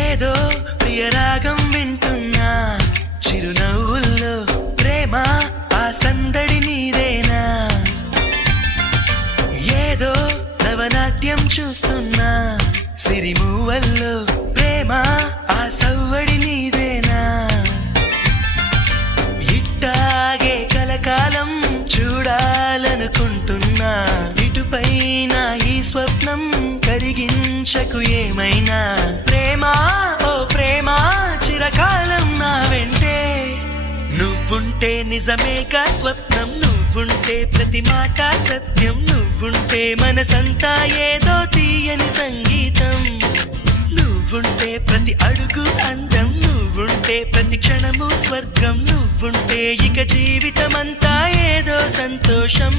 ఏదో ప్రియరాగం వింటున్నా చిరునవ్వుల్లో ప్రేమ ఆ సందడి నీదేనా ఏదో నవనాట్యం చూస్తున్నా సిరిమూవల్లో ప్రేమ ఆ సవ్వడి నీదేనా ఇట్టాగే కలకాలం చూడాలనుకుంటున్నా ఇటుపైన ఈ స్వప్నం కరిగించకు ఏమైనా ప్రేమ ఓ ప్రేమ చిరకాలం నా వెంటే నువ్వుంటే నిజమేగా స్వప్నం నువ్వుంటే ప్రతి మాట సత్యం నువ్వుంటే మనసంతా ఏదో తీయని సంగీతం నువ్వుంటే ప్రతి అడుగు అందం నువ్వుంటే ప్రతి క్షణము స్వర్గం నువ్వుంటే ఇక జీవితమంతా ఏదో సంతోషం